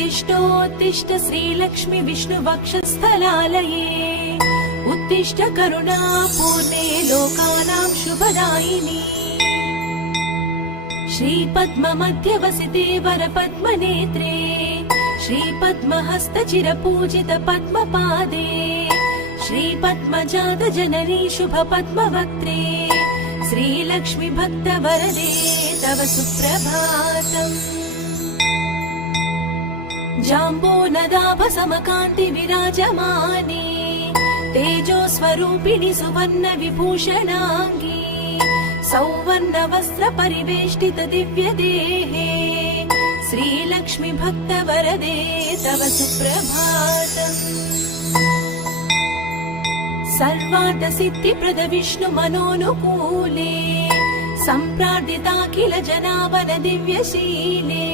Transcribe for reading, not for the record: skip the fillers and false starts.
उत्तिष्ठोत्तिष्ठ श्रीलक्ष्मी विष्णुवक्षस्थलालये उत्तिष्ठ करुणापूर्णे लोकानां शुभदायिनी श्रीपद्ममध्यवसिते वरपद्मनेत्रे श्रीपद्महस्तचिरपूजित पद्मपादे श्रीपद्मजातजननी शुभपद्मवक्त्रे श्रीलक्ष्मी भक्तवरदे तव सुप्रभातम्। जाम्बोनदाभसमकान्ति विराजमाने तेजोस्वरूपिणि सुवर्ण विभूषणाङ्गी सौवर्ण वस्त्र परिवेष्टित दिव्य देहे श्रीलक्ष्मी भक्तवरदे तव सुप्रभातम्। सर्वार्थ सिद्धिप्रद विष्णु मनोनुकूले सम्प्रार्थिता किल जनावन दिव्यशीले